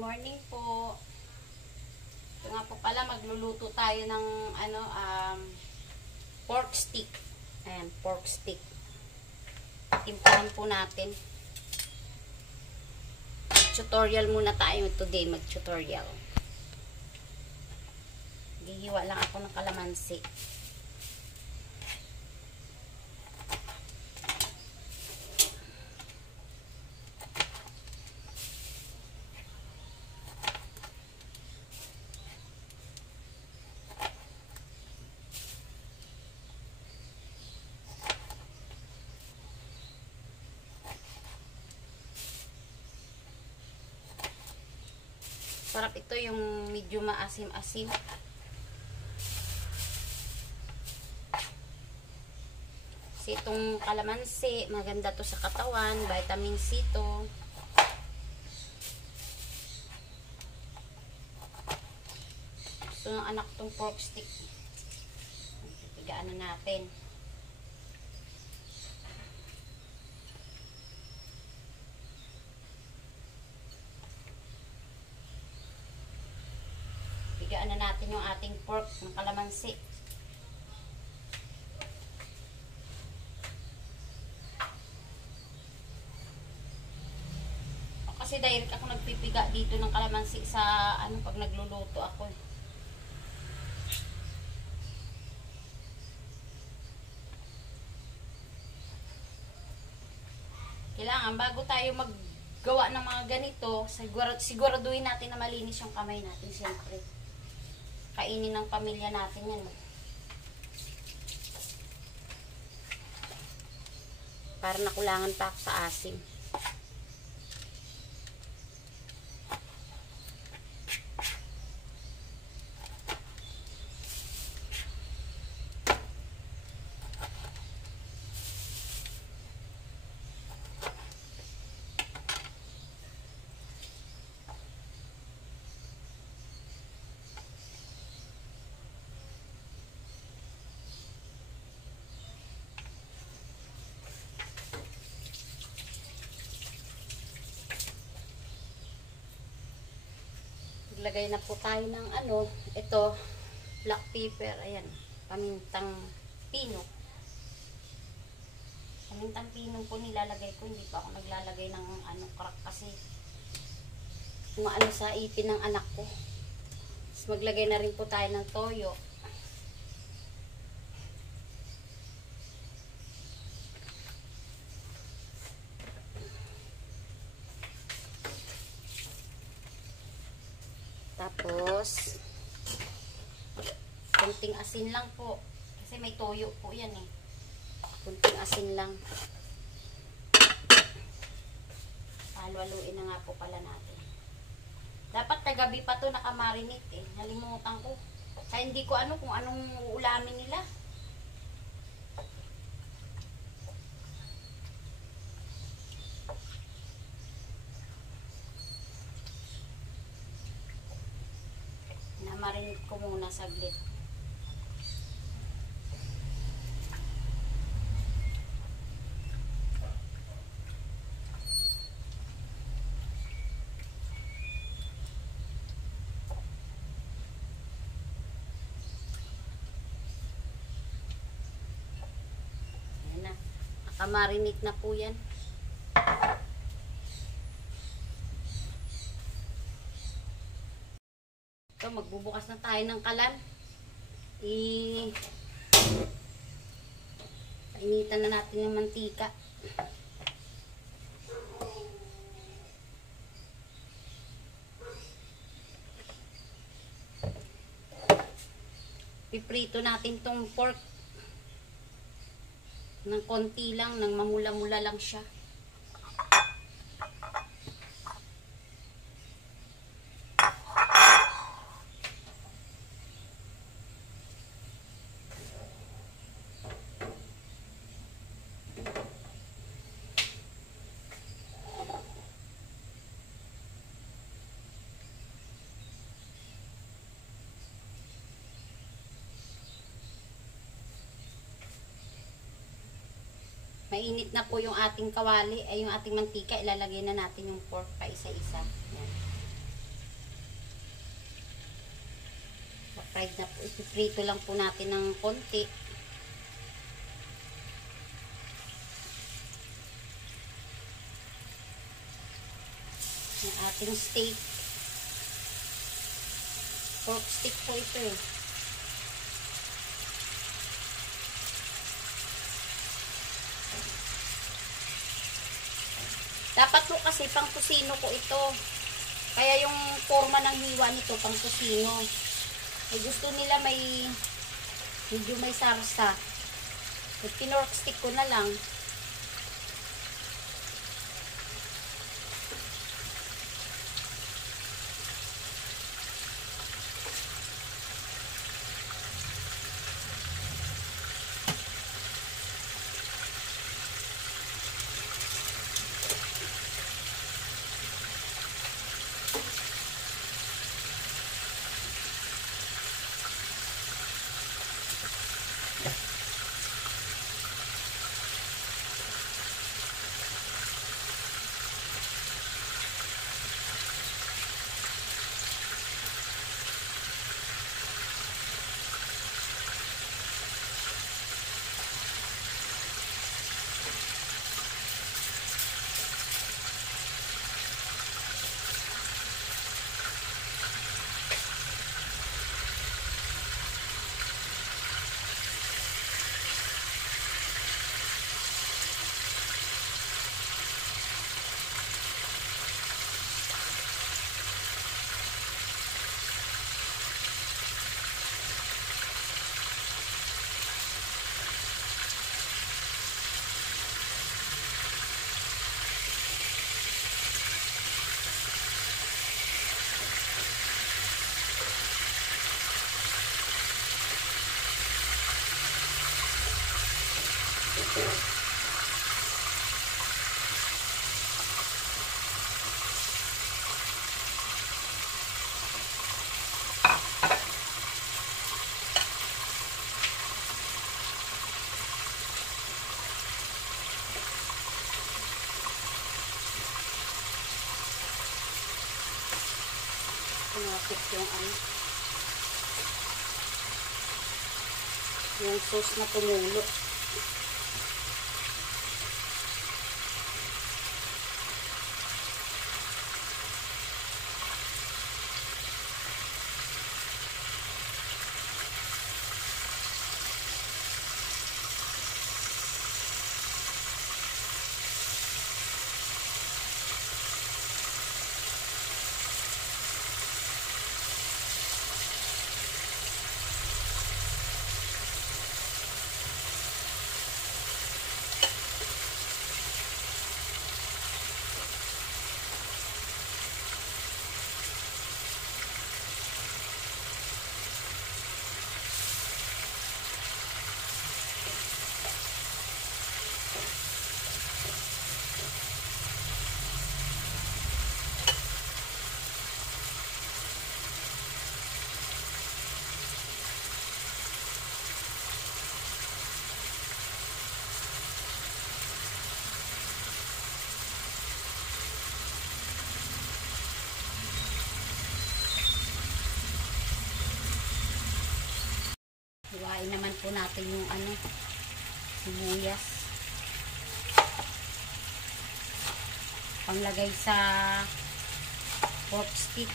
morning po. Ito nga po pala, magluluto tayo ng pork stick. Ayan, pork stick. Timplahan po natin. Tutorial muna tayo today, mag-tutorial. Gihiwa lang ako ng kalamansi. Sarap ito yung medyo maasim-asim. Kasi itong kalamansi, maganda to sa katawan. Vitamin C to. Gusto ng anak tong pork stick. Pigaan na natin. Pigaan na natin yung ating pork ng kalamansi. Kasi direct ako nagpipiga dito ng kalamansi sa pag nagluluto ako. Kailangan bago tayo maggawa ng mga ganito, siguraduhin natin na malinis yung kamay natin siyempre. Kainin ng pamilya natin yan. Para nakulangan pa ako sa asim. Lagay na po tayo ng ito, black pepper, ayan, pamintang pino. Pamintang pino po nilalagay ko, hindi pa ako naglalagay ng crack kasi umaano sa ipin ng anak ko. Tapos maglagay na rin po tayo ng toyo. Tapos, kunting asin lang po. Kasi may toyo po yan eh. Kunting asin lang. Halo-haluin na nga po pala natin. Dapat kagabi pa to nakamarinate eh. Nalimutan ko. Kaya hindi ko kung anong ulamin nila. Marinate ko muna saglit. Ayan na. Nakamarinate na po yan. So, magbubukas na tayo ng kalan. Painitan na natin yung mantika. Piprito natin tong pork ng konti lang, ng mamula-mula lang siya. Mainit na po yung ating kawali, ay yung ating mantika, ilalagay na natin yung pork pa isa-isa. Yan. fried na po. Ipiprito lang po natin ng konti. Ang ating steak. Pork stick po ito eh. Dapat po kasi pang kusino ko ito. Kaya yung forma ng hiwa nito pang kusino. Eh, gusto nila medyo may sarsa. Eh, pinork stick ko na lang. Pinapit yung sauce na tumulo. Hiwain naman po natin yung sibuyas. Panglagay sa pork stick.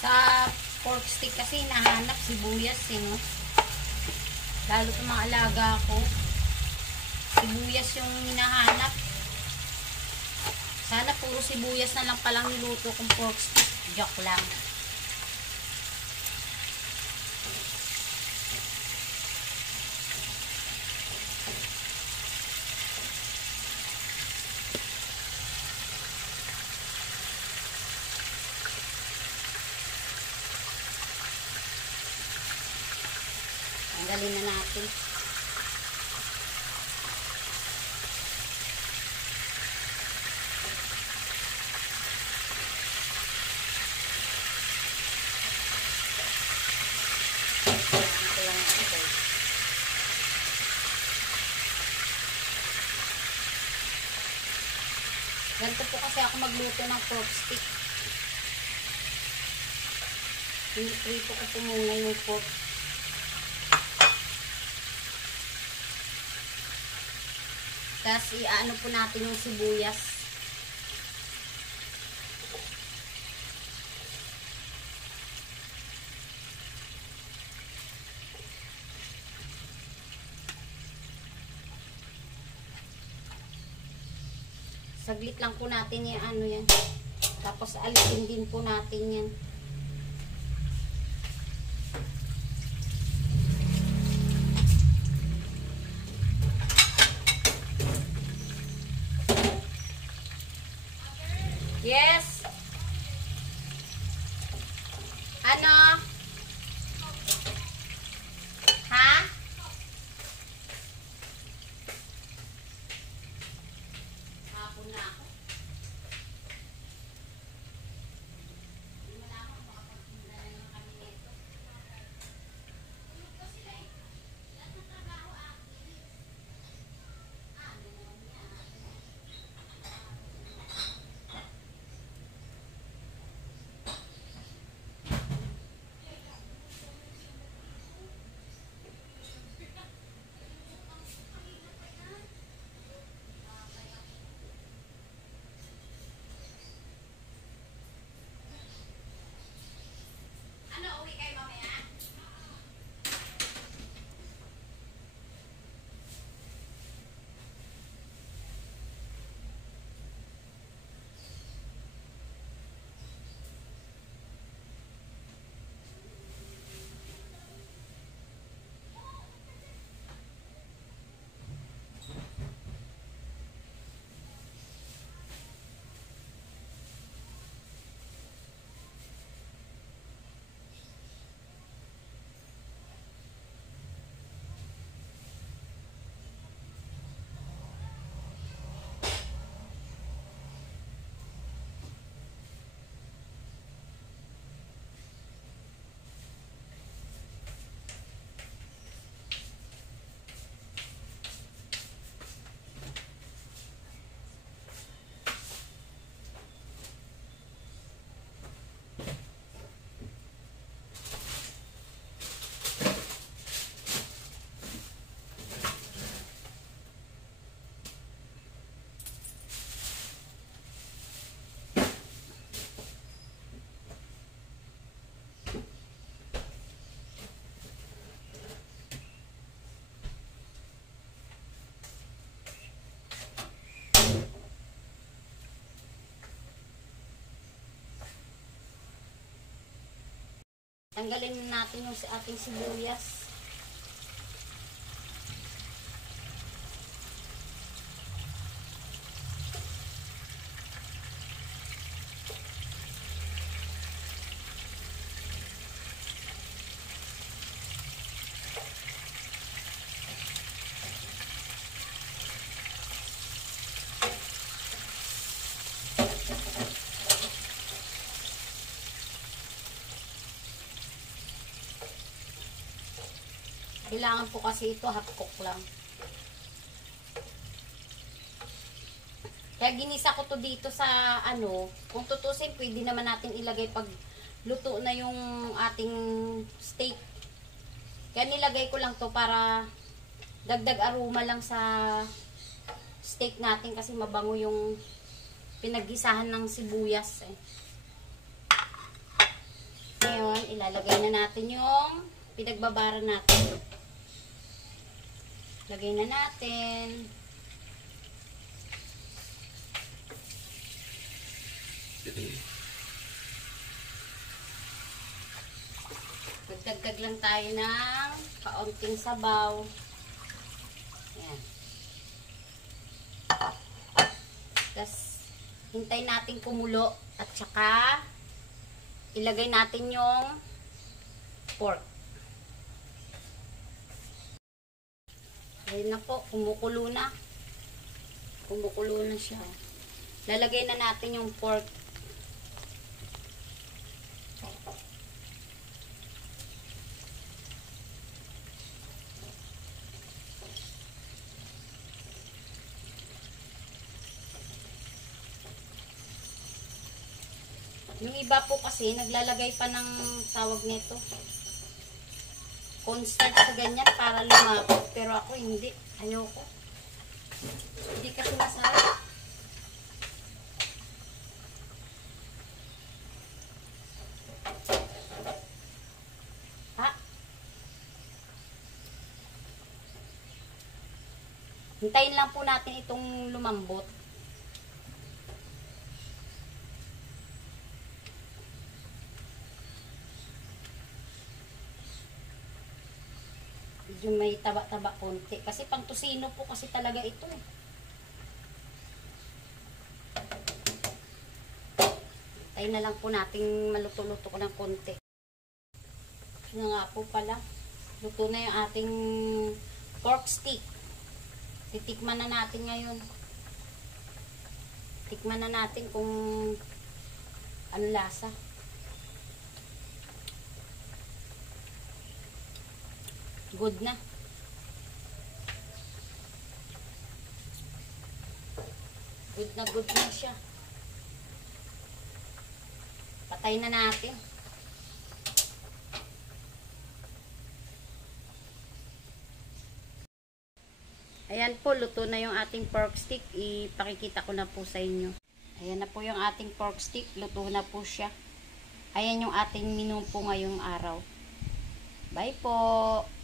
Sa pork stick kasi nahanap sibuyas no? Lalo sa mga alaga ko, sibuyas yung hinahanap. Sana puro sibuyas na lang palang niluto kong pork stick. Joke lang. Tanggalin na natin. Ganito po kasi ako magluto ng pork stick. Piniprito ko po muna yung pork. Tapos iaano po natin yung sibuyas. Saglit lang po natin yung ano yan. Tapos alisin din po natin yan. Yes. Ano? Ha? Hapon na ako. Tanggalin natin yung ating sibuyas. Kailangan po kasi ito half cook lang. Kaya ginisa ko to dito sa ano, kung tutusin pwede naman natin ilagay pag luto na yung ating steak. Kaya nilagay ko lang to para dagdag aroma lang sa steak natin kasi mabango yung pinaggisahan ng sibuyas eh. Ngayon, ilalagay na natin yung pinagbabara natin. Lagay na natin. Magdagdag lang tayo ng kaunting sabaw. Ayan. Tapos, hintayin natin kumulo at saka ilagay natin yung pork. Ayun na po, kumukulo na. Kumukulo na siya. Lalagay na natin yung pork. Yung iba po kasi, naglalagay pa ng tawag nito. Cornstarch sa ganyan para lumapot. Pero ako hindi. Ayoko. Hindi kasi masarap. Ha? Hintayin lang po natin itong lumambot. Medyo may taba-taba konti. Kasi pang tusino po kasi talaga ito eh. Tayo na lang po nating maluto-luto ko ng konti. Ito nga po pala. Luto na yung ating pork stick. Titikman na natin ngayon. Tikman na natin kung ano lasa. Good na. Good na siya. Patay na natin. Ayan po, luto na yung ating pork stick. Ipakikita ko na po sa inyo. Ayan na po yung ating pork stick. Luto na po siya. Ayan yung ating menu po ngayong araw. Bye po!